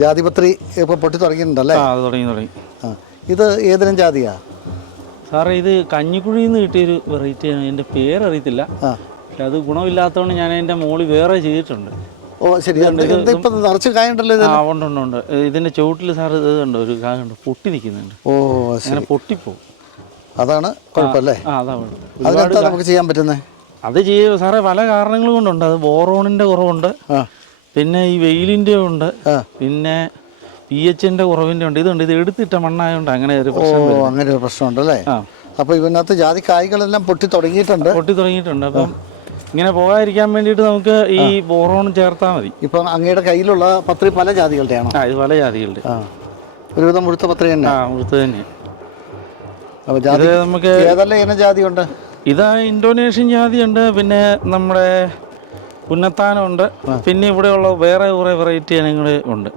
ജാതിപത്രി ഇപ്പോൾ പൊട്ടി തുടങ്ങിയിട്ടുണ്ടല്ലേ? ആ അത് തുടങ്ങി. ഇത് ഏതിനും ജാതിയാ സാറേ? ഇത് കഞ്ഞിക്കുഴിയിൽ നിന്ന് കിട്ടിയൊരു വെറൈറ്റിയാണ്. എൻ്റെ പേരറിയത്തില്ല, പക്ഷെ അത് ഗുണമില്ലാത്തതുകൊണ്ട് ഞാൻ അതിൻ്റെ മുകളിൽ വേറെ ചെയ്തിട്ടുണ്ട്. ഓ ശരി. ഇപ്പം നിറച്ച് കായുണ്ടല്ലോ ഇത്. ഉണ്ട്. ഇതിൻ്റെ ചുവട്ടിൽ സാറ് ഇതുണ്ട്, ഒരു കായുണ്ട് പൊട്ടി നിൽക്കുന്നുണ്ട്. ഓ അങ്ങനെ പൊട്ടിപ്പോവും. അതാണ് കുഴപ്പമല്ലേ? അതാണ്. അതിനെന്താ നമുക്ക് ചെയ്യാൻ പറ്റുന്നത്? അത് ചെയ്യും സാറേ, പല കാരണങ്ങൾ കൊണ്ടുണ്ട്. അത് ബോറോണിൻ്റെ കുറവുണ്ട്, പിന്നെ ഈ വെയിലിൻ്റെ ഉണ്ട്, പിന്നെ pH-ൻ്റെ കുറവിൻ്റെ ഉണ്ട്. ഇത് എടുത്തിട്ട മണ്ണായതുകൊണ്ട് അങ്ങനെ ഒരു പ്രശ്നം. അങ്ങനെ ഒരു പ്രശ്നമുണ്ടല്ലേ? അപ്പോൾ ഇതിനകത്ത് ജാതി കായ്കളെല്ലാം പൊട്ടി തുടങ്ങിയിട്ടുണ്ട്. അപ്പം ഇങ്ങനെ പോകാതിരിക്കാൻ വേണ്ടിയിട്ട് നമുക്ക് ഈ ബോറോൺ ചേർത്താൽ മതി. ഇപ്പം അങ്ങയുടെ കയ്യിലുള്ള പത്രി പല ജാതികളുടെയാണോ? ഇത് പല ജാതികളുടെ. ഒരുവിധം മുഴുത്ത പത്രി തന്നെ. മുഴുത്ത തന്നെ. അപ്പോൾ ജാതി നമുക്ക് ഏതെല്ലാം ഇനം ജാതിയുണ്ട്? ഇത് ഇന്തോനേഷ്യൻ ജാതിയുണ്ട്, പിന്നെ നമ്മുടെ പുന്നത്താനമുണ്ട്, പിന്നെ ഇവിടെയുള്ള വേറെ കുറേ വെറൈറ്റി ഇനങ്ങൾ ഉണ്ട്.